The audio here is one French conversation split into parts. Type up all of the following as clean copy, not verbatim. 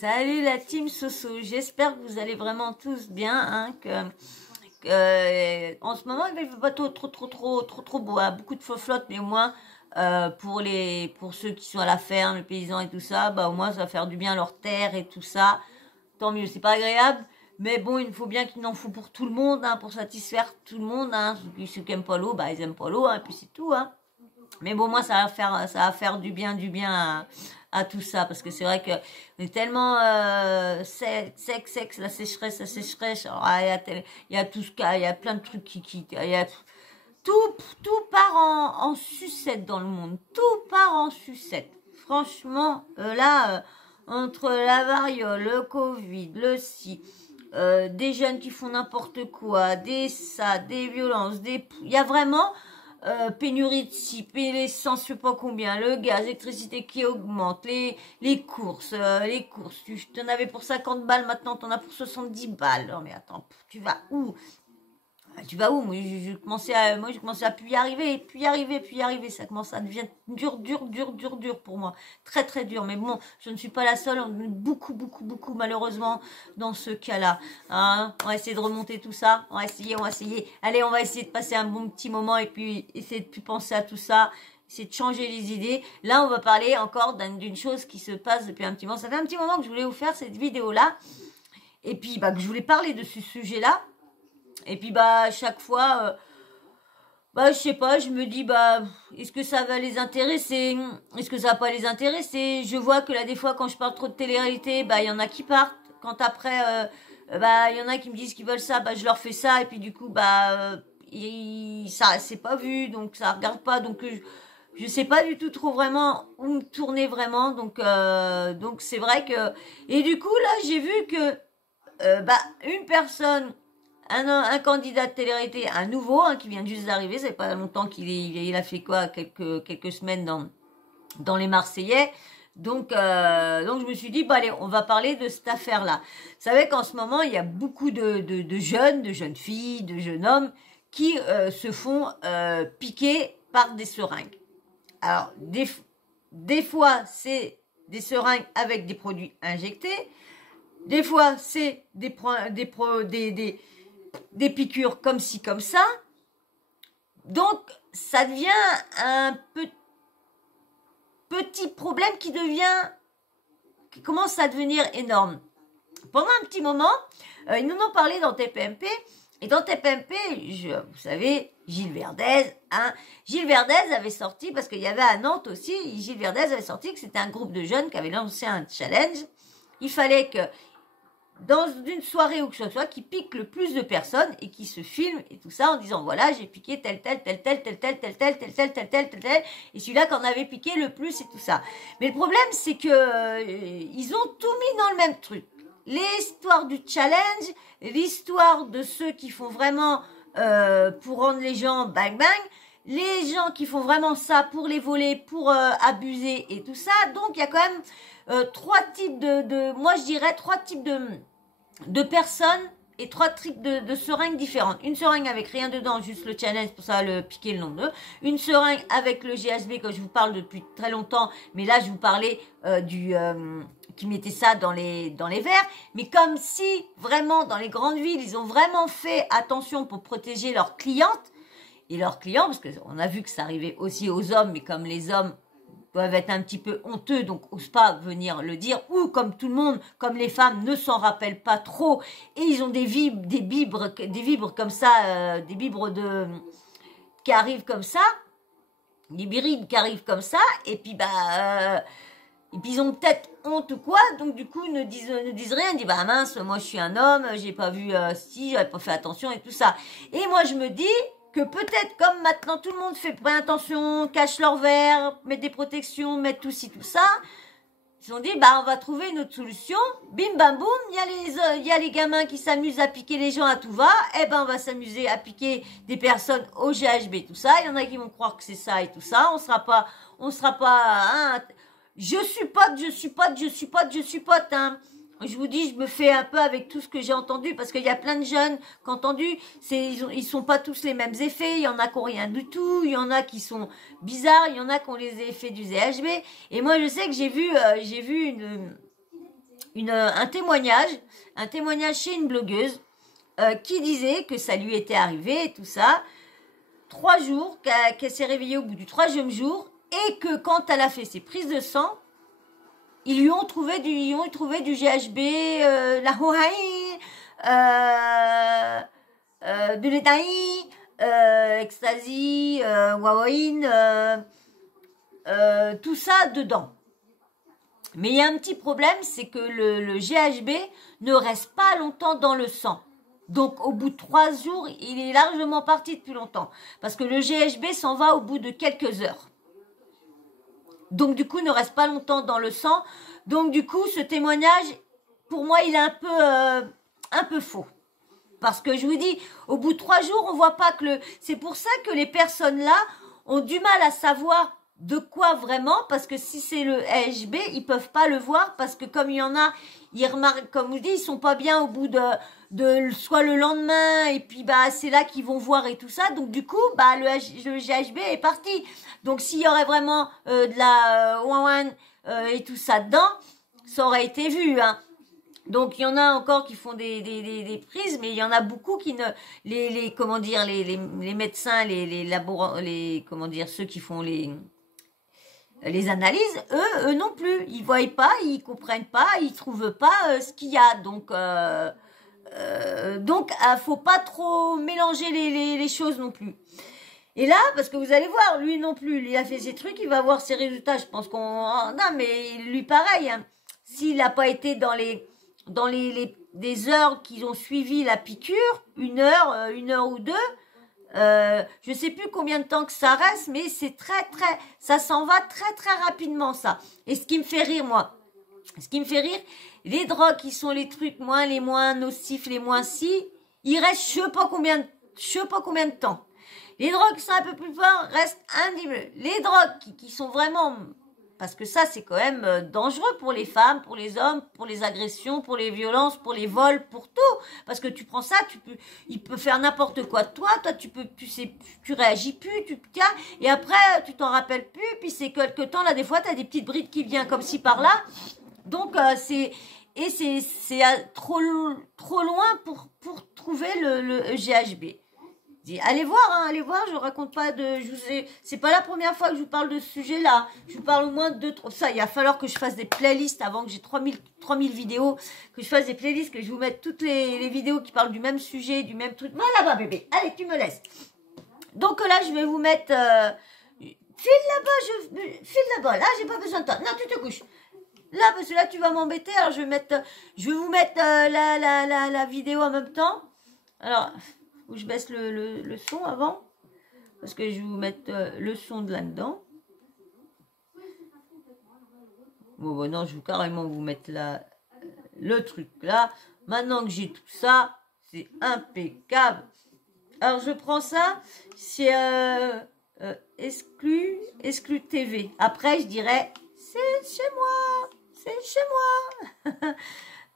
Salut la team Soso, j'espère que vous allez vraiment tous bien, hein, en ce moment il fait pas trop beau, hein, beaucoup de faux flotte, mais au moins pour ceux qui sont à la ferme, les paysans et tout ça, bah au moins ça va faire du bien à leur terre et tout ça, tant mieux, c'est pas agréable, mais bon il faut bien qu'il en faut pour tout le monde, hein, pour satisfaire tout le monde, hein, ceux qui aiment pas l'eau, bah ils aiment pas l'eau, hein, et puis c'est tout, hein. Mais bon, moi, ça va faire du bien à tout ça, parce que c'est vrai que on est tellement sec, la sécheresse. Alors, il y a tout ce cas, il y a plein de trucs tout part en sucette dans le monde, tout part en sucette. Franchement, entre la variole, le Covid, le si, des jeunes qui font n'importe quoi, des violences, il y a vraiment pénurie de ci, l'essence, je sais pas combien, le gaz, l'électricité qui augmente, les courses, tu en avais pour 50 balles, maintenant t'en as pour 70 balles. Non mais attends, tu vas où? Tu vas où? Moi, je commençais à plus y arriver. Ça commence à devenir dur pour moi. Très, très dur. Mais bon, je ne suis pas la seule. On est beaucoup, malheureusement, dans ce cas-là. Hein, on va essayer de remonter tout ça. On va essayer. Allez, on va essayer de passer un bon petit moment et puis essayer de plus penser à tout ça. Essayer de changer les idées. Là, on va parler encore d'une chose qui se passe depuis un petit moment. Ça fait un petit moment que je voulais vous faire cette vidéo-là. Et puis, bah, que je voulais parler de ce sujet-là. Et puis bah à chaque fois, bah je sais pas, je me dis bah est-ce que ça va les intéresser? Est-ce que ça va pas les intéresser? Je vois que là des fois quand je parle trop de télé-réalité, bah il y en a qui partent. Quand après, bah il y en a qui me disent qu'ils veulent ça, bah je leur fais ça et puis du coup bah ça c'est pas vu donc ça regarde pas donc je sais pas du tout trop vraiment où me tourner vraiment donc c'est vrai que et du coup là j'ai vu que bah une personne un candidat de télé-réalité, un nouveau, hein, qui vient juste d'arriver, ça fait pas longtemps il a fait quoi, quelques semaines dans les Marseillais. Donc je me suis dit, bah allez, on va parler de cette affaire-là. Vous savez qu'en ce moment, il y a beaucoup de jeunes filles, de jeunes hommes qui se font piquer par des seringues. Alors, des fois, c'est des seringues avec des produits injectés. Des fois, c'est des piqûres comme ci, comme ça. Donc, ça devient un petit problème qui commence à devenir énorme. Pendant un petit moment, ils nous en ont parlé dans TPMP. Et dans TPMP, vous savez, Gilles Verdez, hein, Gilles Verdez avait sorti, parce qu'il y avait à Nantes aussi, Gilles Verdez avait sorti que c'était un groupe de jeunes qui avait lancé un challenge. Il fallait que dans une soirée ou que ce soit, qui pique le plus de personnes et qui se filme et tout ça en disant voilà j'ai piqué tel et celui-là qu'on avait piqué le plus et tout ça. Mais le problème c'est que ils ont tout mis dans le même truc. L'histoire du challenge, l'histoire de ceux qui font vraiment pour rendre les gens bang bang, les gens qui font vraiment ça pour les voler, pour abuser et tout ça. Donc il y a quand même trois types moi je dirais trois types de personnes et trois types de seringues différentes. Une seringue avec rien dedans, juste le challenge, pour ça le piquer le nom d'eux. Une seringue avec le GHB que je vous parle depuis très longtemps, mais là je vous parlais qui mettait ça dans les verres. Mais comme si vraiment dans les grandes villes, ils ont vraiment fait attention pour protéger leurs clientes et leurs clients, parce qu'on a vu que ça arrivait aussi aux hommes, mais comme les hommes doivent être un petit peu honteux, donc osent pas venir le dire, ou comme tout le monde, comme les femmes ne s'en rappellent pas trop, et ils ont des vibres comme ça, des vibres qui arrivent comme ça, des birides qui arrivent comme ça, et puis et puis ils ont peut-être honte ou quoi, donc du coup ils ne disent rien, ils disent bah mince, moi je suis un homme, j'ai pas vu si, j'avais pas fait attention et tout ça. Et moi je me dis que peut-être comme maintenant tout le monde fait pas attention, cache leur verre, met des protections, met tout ci, tout ça, ils ont dit bah on va trouver une autre solution, bim bam boum, il y a les gamins qui s'amusent à piquer les gens à tout va, et ben on va s'amuser à piquer des personnes au GHB, tout ça, il y en a qui vont croire que c'est ça et tout ça, on sera pas, hein, je suis pote, hein. Je vous dis, je me fais un peu avec tout ce que j'ai entendu, parce qu'il y a plein de jeunes qui ont entendu, ils sont pas tous les mêmes effets, il y en a qui ont rien du tout, il y en a qui sont bizarres, il y en a qui ont les effets du GHB, et moi je sais que j'ai vu un témoignage chez une blogueuse qui disait que ça lui était arrivé et tout ça. 3 jours, qu'elle s'est réveillée au bout du 3e jour et que quand elle a fait ses prises de sang, ils lui ont trouvé du GHB, la Hohaï, de l'étaï, ecstasy, wawaïne, tout ça dedans. Mais il y a un petit problème, c'est que le GHB ne reste pas longtemps dans le sang. Donc, au bout de 3 jours, il est largement parti depuis longtemps. Parce que le GHB s'en va au bout de quelques heures. Donc, du coup, il ne reste pas longtemps dans le sang. Donc, du coup, ce témoignage, pour moi, il est un peu faux. Parce que je vous dis, au bout de 3 jours, on voit pas que c'est pour ça que les personnes là ont du mal à savoir de quoi vraiment, parce que si c'est le GHB, ils peuvent pas le voir, parce que comme il y en a, ils remarquent, comme je dis, ils sont pas bien au bout de soit le lendemain, et puis bah c'est là qu'ils vont voir et tout ça, donc du coup, bah le GHB est parti. Donc s'il y aurait vraiment de la ouin et tout ça dedans, ça aurait été vu, hein. Donc il y en a encore qui font des prises, mais il y en a beaucoup qui ne comment dire les médecins, comment dire ceux qui font les analyses, eux non plus, ils voient pas, ils comprennent pas, ils trouvent pas ce qu'il y a. Donc faut pas trop mélanger les choses non plus. Et là, parce que vous allez voir, lui non plus, il a fait ses trucs, il va voir ses résultats. Je pense non, mais lui pareil, hein. S'il n'a pas été dans des heures qui ont suivi la piqûre, 1 heure ou 2, je sais plus combien de temps que ça reste, mais c'est ça s'en va très rapidement ça. Et ce qui me fait rire, moi, les drogues qui sont les trucs les moins nocifs, les moins ils restent je sais pas combien de temps. Les drogues qui sont un peu plus fortes restent indemnes. Les drogues qui sont vraiment, parce que ça c'est quand même dangereux pour les femmes, pour les hommes, pour les agressions, pour les violences, pour les vols, pour tout. Parce que tu prends ça, il peut faire n'importe quoi de toi, tu réagis plus, et après tu t'en rappelles plus, puis c'est quelque temps là des fois t'as des petites brides qui viennent comme ci par là. Donc c'est trop loin pour trouver le GHB. Allez voir, je raconte pas c'est pas la première fois que je vous parle de ce sujet-là. Je vous parle au moins de ça. Il va falloir que je fasse des playlists avant que j'ai 3000 vidéos, que je fasse des playlists, que je vous mette toutes les vidéos qui parlent du même sujet, du même truc. Voilà, bébé. Allez, tu me laisses. Donc là, je vais vous mettre, file là-bas. Là, j'ai pas besoin de toi. Non, tu te couches. Là, parce que là, tu vas m'embêter. Alors, je vais vous mettre la vidéo en même temps. Alors, où je baisse le son avant, parce que je vais vous mettre le son de là-dedans. Bon, non, je vais carrément vous mettre le truc là. Maintenant que j'ai tout ça, c'est impeccable. Alors, je prends ça, c'est exclu TV. Après, je dirais, c'est chez moi.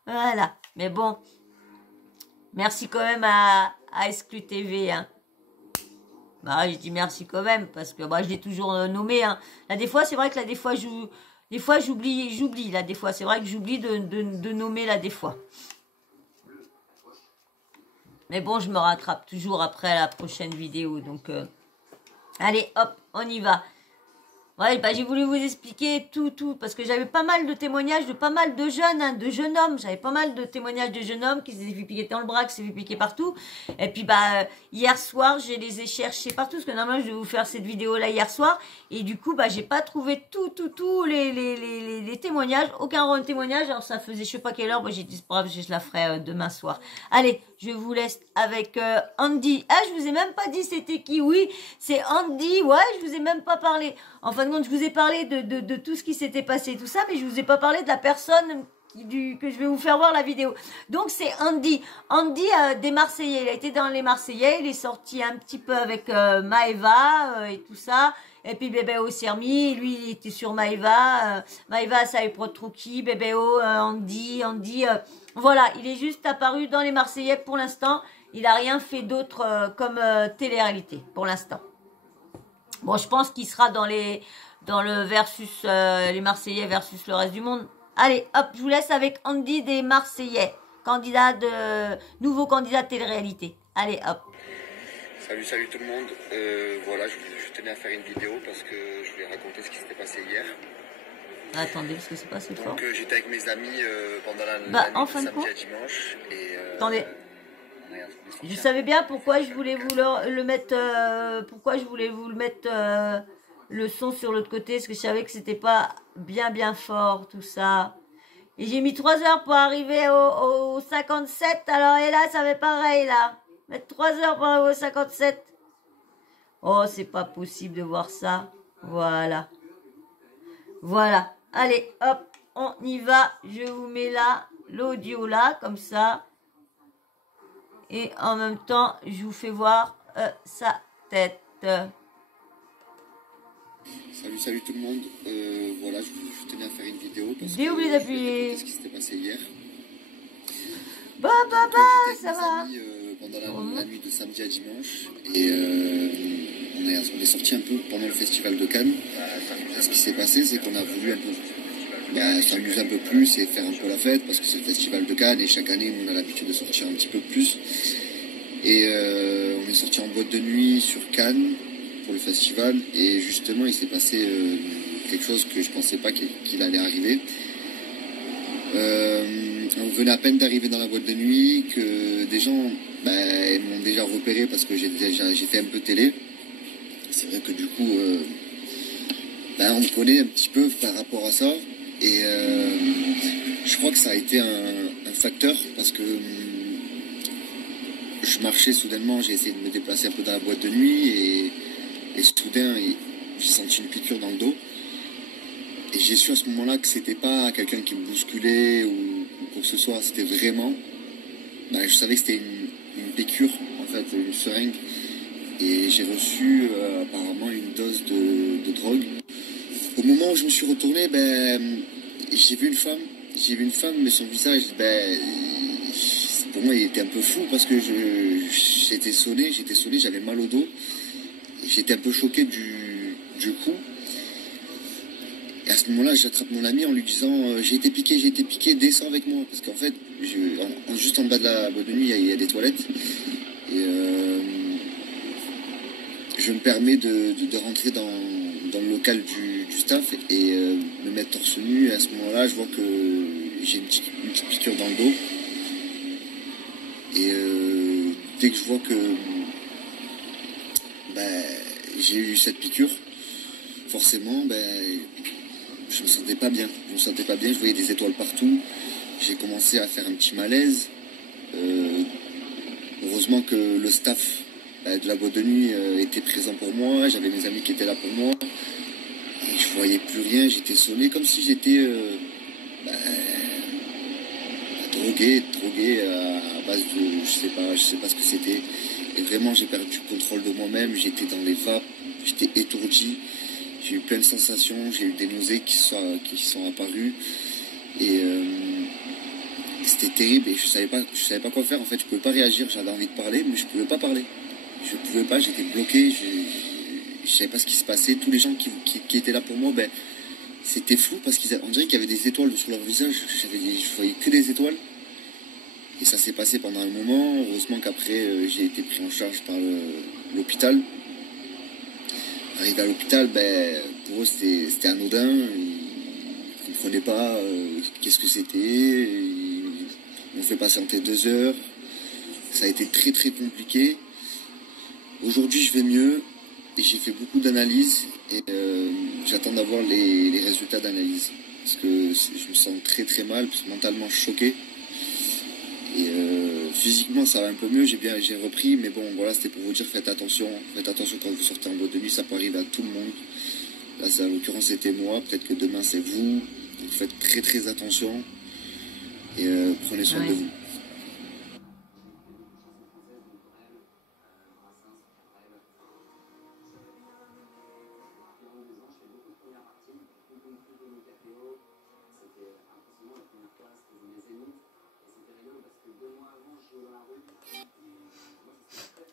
Voilà, mais bon. Merci quand même à Exclu TV, hein. Bah, je dis merci quand même, parce que je l'ai toujours nommé, hein. Là, des fois, c'est vrai que là, des fois, j'oublie, là, des fois. C'est vrai que j'oublie de nommer, là, des fois. Mais bon, je me rattrape toujours après la prochaine vidéo, donc... Allez, hop, on y va. Ouais, j'ai voulu vous expliquer tout, parce que j'avais pas mal de témoignages de pas mal de jeunes, hein, de jeunes hommes. J'avais pas mal de témoignages de jeunes hommes qui s'est fait piquer dans le bras, qui s'est fait piquer partout. Et puis, hier soir, je les ai cherchés partout, parce que normalement, je vais vous faire cette vidéo-là hier soir. Et du coup, j'ai pas trouvé tous les témoignages, aucun témoignage. Alors, ça faisait je sais pas quelle heure. J'ai dit, c'est pas grave, je la ferai demain soir. Allez, je vous laisse avec Andy. Ah, je vous ai même pas dit c'était qui. Oui, c'est Andy. Ouais, je vous ai même pas parlé. En fin de compte, je vous ai parlé de tout ce qui s'était passé, tout ça, mais je vous ai pas parlé de la personne que je vais vous faire voir la vidéo. Donc, c'est Andy. Andy des Marseillais. Il a été dans les Marseillais. Il est sorti un petit peu avec Maëva et tout ça. Et puis Bébéo Sermi, lui, il était sur Maëva. Maëva, ça est trop qui. Bébéo, Andy. Voilà, il est juste apparu dans les Marseillais pour l'instant. Il n'a rien fait d'autre comme télé-réalité pour l'instant. Bon, je pense qu'il sera dans le versus les Marseillais versus le reste du monde. Allez, hop, je vous laisse avec Andy des Marseillais, nouveau candidat de télé-réalité. Allez, hop. Salut tout le monde. Voilà, je tenais à faire une vidéo parce que je voulais raconter ce qui s'était passé hier. Attendez, parce que c'est pas assez fort. Donc j'étais avec mes amis pendant la nuit en de fin de samedi compte, à dimanche. Et, attendez. Je savais bien pourquoi je voulais vous le mettre. Pourquoi je voulais vous le mettre le son sur l'autre côté, parce que je savais que c'était pas bien fort tout ça. Et j'ai mis 3 heures pour arriver au 57. Alors et là, ça fait pareil là. Mettre 3 heures pour arriver au 57. Oh, c'est pas possible de voir ça. Voilà. Voilà. Allez, hop, on y va. Je vous mets là l'audio là, comme ça. Et en même temps, je vous fais voir sa tête. Salut tout le monde. Voilà, je tenais à faire une vidéo parce J'ai oublié d'appuyer. ce qui s'était passé hier. Bah, ça va. Pendant la nuit de samedi à dimanche. Et on est sorti un peu pendant le festival de Cannes. Ce qui s'est passé, c'est qu'on a voulu un peu s'amuser un peu plus et faire un peu la fête parce que c'est le festival de Cannes et chaque année on a l'habitude de sortir un petit peu plus. Et on est sorti en boîte de nuit sur Cannes pour le festival et justement il s'est passé quelque chose que je pensais pas qu'il allait arriver. On venait à peine d'arriver dans la boîte de nuit que des gens m'ont déjà repéré parce que j'ai fait un peu de télé. C'est vrai que du coup on me connaît un petit peu par rapport à ça et je crois que ça a été un facteur parce que je marchais soudainement, j'ai essayé de me déplacer un peu dans la boîte de nuit et soudain j'ai senti une piqûre dans le dos et j'ai su à ce moment-là que c'était pas quelqu'un qui me bousculait ou quoi que ce soit, c'était vraiment je savais que c'était une piqûre en fait, une seringue et j'ai reçu apparemment une dose de drogue. Au moment où je me suis retourné, j'ai vu une femme mais son visage pour moi il était un peu flou parce que j'étais sonné, j'avais mal au dos et j'étais un peu choqué du coup. Et à ce moment-là, j'attrape mon ami en lui disant j'ai été piqué, descends avec moi parce qu'en fait, juste en bas de la boîte de nuit, il y a des toilettes et je me permets de rentrer dans le local du staff et me mettre torse nu. Et à ce moment-là, je vois que j'ai une petite piqûre dans le dos. Et dès que je vois que j'ai eu cette piqûre, forcément, je me sentais pas bien. Je voyais des étoiles partout. J'ai commencé à faire un petit malaise. Heureusement que le staff de la boîte de nuit était présent pour moi. J'avais mes amis qui étaient là pour moi. Et je voyais plus rien. J'étais sonné comme si j'étais drogué à base de je sais pas ce que c'était. Et vraiment j'ai perdu le contrôle de moi-même, j'étais dans les vapes, j'étais étourdi, j'ai eu plein de sensations, j'ai eu des nausées qui sont apparues et c'était terrible et je savais pas quoi faire en fait, je pouvais pas réagir, j'avais envie de parler mais je pouvais pas parler. J'étais bloqué, je savais pas ce qui se passait, tous les gens qui étaient là pour moi, c'était flou parce qu'on dirait qu'il y avait des étoiles sur leur visage, je voyais que des étoiles. Et ça s'est passé pendant un moment. Heureusement qu'après, j'ai été pris en charge par l'hôpital. Arrivé à l'hôpital, pour eux, c'était anodin. Ils ne comprenaient pas qu'est-ce que c'était. Ils m'ont fait patienter 2 heures. Ça a été très, très compliqué. Aujourd'hui, je vais mieux. Et j'ai fait beaucoup d'analyses. Et j'attends d'avoir les résultats d'analyse. Parce que je me sens très, très mal. Parce que mentalement choqué. Et physiquement ça va un peu mieux, j'ai repris, mais bon voilà, c'était pour vous dire faites attention quand vous sortez en boîte de nuit, ça peut arriver à tout le monde. Là en l'occurrence c'était moi, peut-être que demain c'est vous, donc faites très très attention et prenez soin de vous.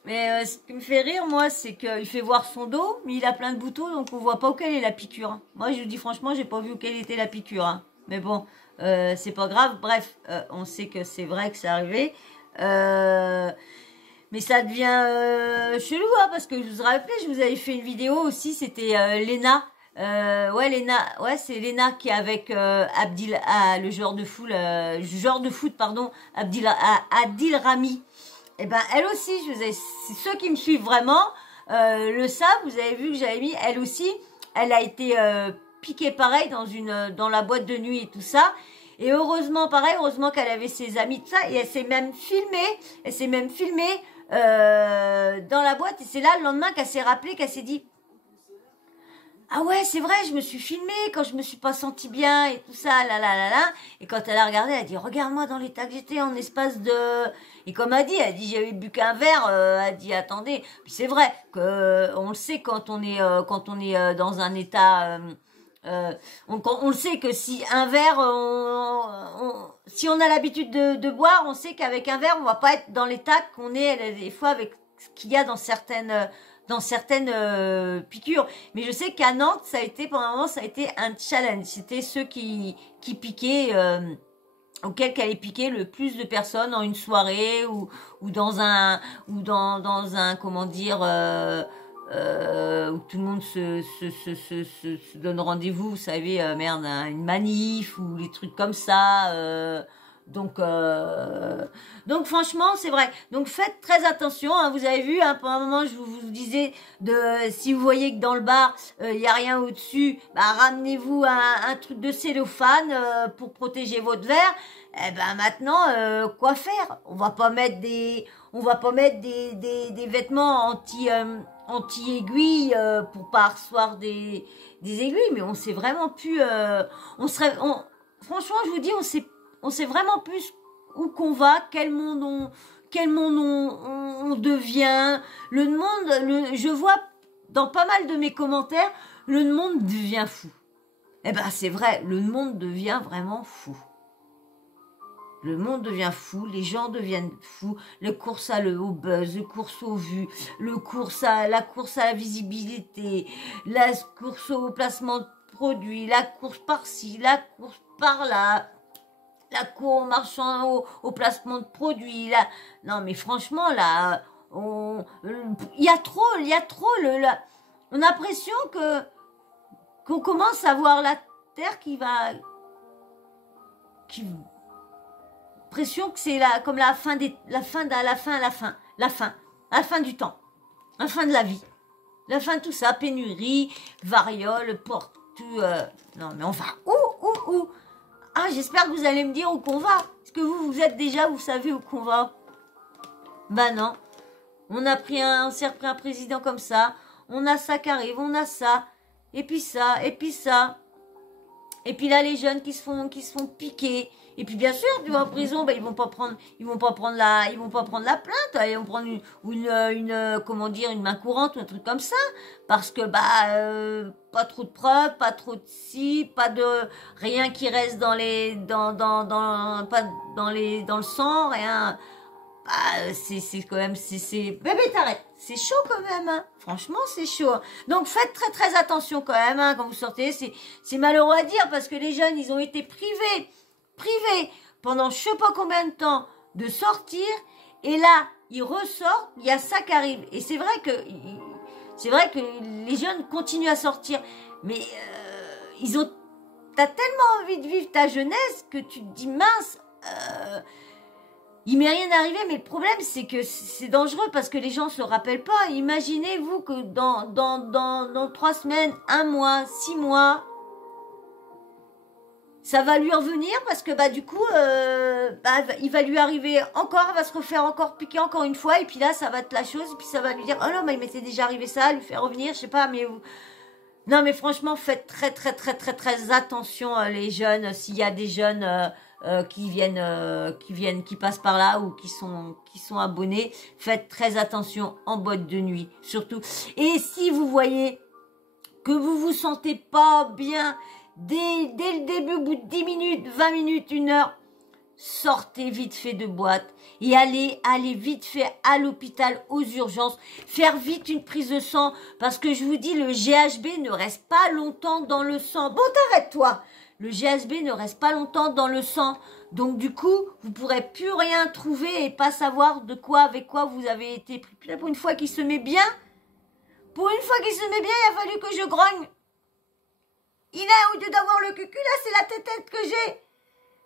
Mais ce qui me fait rire, moi, c'est qu'il fait voir son dos, mais il a plein de boutons, donc on voit pas auquel est la piqûre. Moi, je vous dis franchement, j'ai pas vu auquel était la piqûre. Mais bon, c'est pas grave. Bref, on sait que c'est vrai que c'est arrivé. Mais ça devient chelou, hein, parce que je vous rappelle, je vous avais fait une vidéo aussi, c'était Léna. Ouais, Léna, ouais, c'est Léna qui est avec le joueur de foot, pardon, Adil Rami. Et ben, elle aussi, ceux qui me suivent vraiment le savent. Vous avez vu que j'avais mis, elle aussi, elle a été piquée pareil dans la boîte de nuit et tout ça. Et heureusement, pareil, heureusement qu'elle avait ses amis, tout ça, et elle s'est même filmée dans la boîte, et c'est là le lendemain qu'elle s'est rappelée, qu'elle s'est dit ah ouais, c'est vrai, je me suis filmée quand je me suis pas sentie bien et tout ça, et quand elle a regardé, elle a dit regarde-moi dans l'état que j'étais en espace de... Et comme elle dit j'avais bu qu'un verre, elle a dit attendez, puis c'est vrai que on le sait quand on est dans un état... on le sait que si un verre, si on a l'habitude de boire, on sait qu'avec un verre, on va pas être dans l'état qu'on est des fois avec ce qu'il y a dans certaines piqûres. Mais je sais qu'à Nantes, pendant un moment, ça a été un challenge. C'était ceux qui piquaient, auquel qu'allait piquer le plus de personnes en une soirée ou dans un comment dire où tout le monde se donne rendez-vous, vous savez, merde, hein, une manif ou les trucs comme ça. Donc franchement, c'est vrai. Donc faites très attention. Hein, vous avez vu, hein, pendant un moment, je vous disais si vous voyez que dans le bar il y a rien au-dessus, bah ramenez-vous un truc de cellophane pour protéger votre verre. Eh ben maintenant, quoi faire? On va pas mettre des vêtements anti-aiguilles pour pas recevoir des aiguilles. Mais on sait vraiment plus. Franchement, je vous dis, on sait vraiment plus où qu'on va, quel monde on devient. Je vois dans pas mal de mes commentaires, le monde devient fou. Eh ben c'est vrai, le monde devient vraiment fou. Le monde devient fou, les gens deviennent fous, la course au buzz, la course aux vues, la course à la visibilité, la course au placement de produits, la course par-ci, la course par-là, la course marchand au placement de produits. Là. Non mais franchement, là, il y a trop, on a l'impression qu'on commence à voir la Terre l'impression que c'est comme la fin du temps, la fin de la vie, la fin de tout ça, pénurie, variole, tout. Non mais on va où? Ah, j'espère que vous allez me dire où qu'on va. Est-ce que vous êtes déjà, vous savez où qu'on va? Bah non. On s'est repris un président comme ça. On a ça qui arrive, on a ça. Et puis ça, et puis ça. Et puis là, les jeunes qui se font piquer. Et puis bien sûr, tu vois, en prison, bah, ils vont pas prendre la plainte. Ils vont prendre une main courante ou un truc comme ça, parce que pas trop de preuves, pas trop de pas de rien qui reste dans le sang, rien. Bah, c'est quand même, bébé, t'arrêtes. C'est chaud quand même, hein. Franchement, c'est chaud. Donc, faites très, très attention quand même, hein, quand vous sortez. C'est malheureux à dire parce que les jeunes, ils ont été privés pendant je sais pas combien de temps de sortir. Et là, ils ressortent, il y a ça qui arrive. Et c'est vrai que les jeunes continuent à sortir. Mais, t'as tellement envie de vivre ta jeunesse que tu te dis, mince, il m'est rien arrivé, mais le problème, c'est que c'est dangereux parce que les gens se rappellent pas. Imaginez-vous que dans 3 semaines, 1 mois, 6 mois, ça va lui revenir parce que du coup, il va lui arriver encore, il va se refaire encore piquer encore une fois, et puis là, ça va être la chose, et puis ça va lui dire, oh non, il m'était déjà arrivé ça, lui faire revenir, je sais pas, mais... Non, mais franchement, faites très, très, très, très, très attention, les jeunes, s'il y a des jeunes... qui passent par là ou qui sont abonnés, faites très attention en boîte de nuit, surtout. Et si vous voyez que vous vous sentez pas bien dès le début, au bout de 10 minutes, 20 minutes, 1 heure, sortez vite fait de boîte et allez vite fait à l'hôpital, aux urgences, faire vite une prise de sang, parce que je vous dis, le GHB ne reste pas longtemps dans le sang. Bon, t'arrête toi. le GHB ne reste pas longtemps dans le sang. Donc du coup, vous pourrez plus rien trouver et pas savoir de quoi, avec quoi vous avez été pris. Puis là, pour une fois qu'il se met bien, il a fallu que je grogne. Il a, au lieu d'avoir le cucul, là, c'est la tête que j'ai.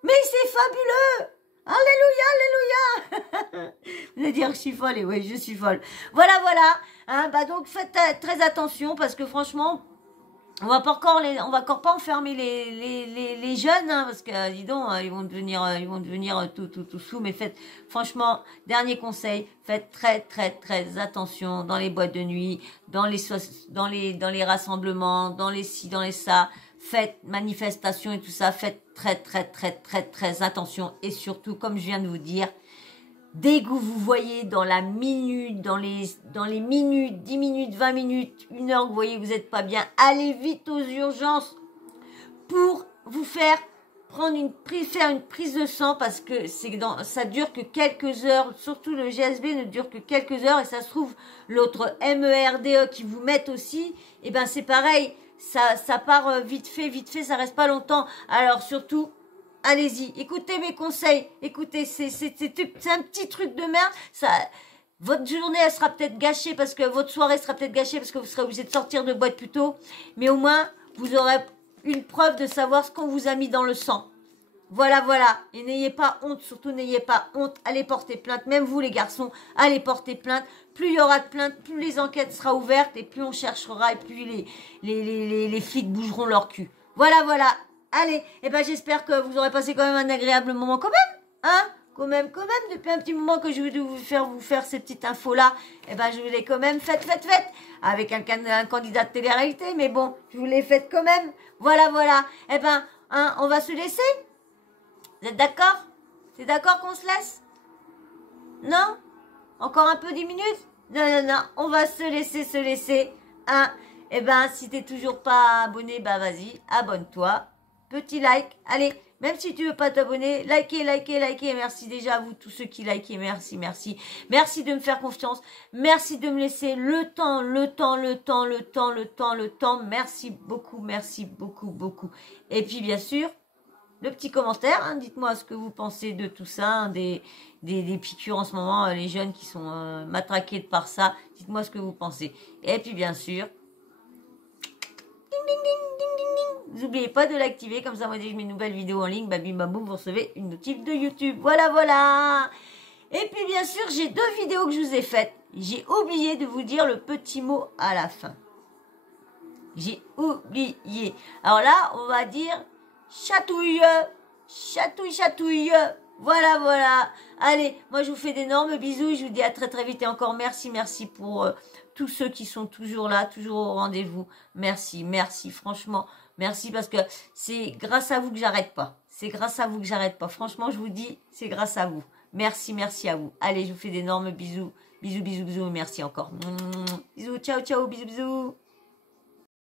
Mais c'est fabuleux. Alléluia, alléluia. Vous allez dire que je suis folle, et oui, je suis folle. Voilà. Hein, bah donc, faites très attention, parce que franchement, on va encore pas enfermer les jeunes, hein, parce que, dis donc, ils vont devenir tout sous, mais franchement, dernier conseil, faites très attention dans les boîtes de nuit, dans les rassemblements, dans les ci, dans les ça, faites manifestations et tout ça, faites très attention, et surtout, comme je viens de vous dire, dès que vous voyez dans la minute, dans les minutes, 10 minutes, 20 minutes, 1 heure, vous voyez que vous n'êtes pas bien, allez vite aux urgences pour vous faire faire une prise de sang, parce que ça dure que quelques heures, surtout le GHB ne dure que quelques heures, et ça se trouve, l'autre MERDE qui vous mettent aussi, et ben c'est pareil, ça part vite fait, ça reste pas longtemps, alors surtout, allez-y, écoutez mes conseils, écoutez, c'est un petit truc de merde, votre journée, elle sera peut-être gâchée, parce que votre soirée sera peut-être gâchée, parce que vous serez obligé de sortir de boîte plus tôt, mais au moins, vous aurez une preuve de savoir ce qu'on vous a mis dans le sang. Voilà, et n'ayez pas honte, surtout n'ayez pas honte, allez porter plainte, même vous les garçons, allez porter plainte, plus il y aura de plaintes, plus les enquêtes seront ouvertes, et plus on cherchera, et plus les flics bougeront leur cul. Voilà, allez, et ben j'espère que vous aurez passé quand même un agréable moment quand même, hein, quand même, depuis un petit moment que je voulais vous faire ces petites infos-là, et ben je vous l'ai quand même faites, avec un candidat de télé-réalité, mais bon, je vous l'ai faite quand même, voilà, et ben, hein, on va se laisser. Vous êtes d'accord? C'est d'accord qu'on se laisse? Non? Encore un peu 10 minutes? Non, on va se laisser, hein. Et ben, si t'es toujours pas abonné, bah vas-y, abonne-toi. Petit like, allez, même si tu veux pas t'abonner, likez, merci déjà à vous, tous ceux qui likez, merci. Merci de me faire confiance, merci de me laisser le temps, merci beaucoup. Et puis, bien sûr, le petit commentaire, hein, dites-moi ce que vous pensez de tout ça, hein, des piqûres en ce moment, les jeunes qui sont matraqués par ça, dites-moi ce que vous pensez. Et puis, bien sûr, n'oubliez pas de l'activer, comme ça, moi, dès que je mets une nouvelle vidéo en ligne, bim, vous recevez une notif de YouTube. Voilà. Et puis, bien sûr, j'ai 2 vidéos que je vous ai faites. J'ai oublié de vous dire le petit mot à la fin. J'ai oublié. Alors là, on va dire chatouille. Voilà. Allez, moi, je vous fais d'énormes bisous. Je vous dis à très vite, et encore merci pour tous ceux qui sont toujours là, toujours au rendez-vous. Merci, franchement. Merci, parce que c'est grâce à vous que j'arrête pas. Franchement, je vous dis, c'est grâce à vous. Merci à vous. Allez, je vous fais d'énormes bisous. Bisous, merci encore. Bisous, ciao, bisous.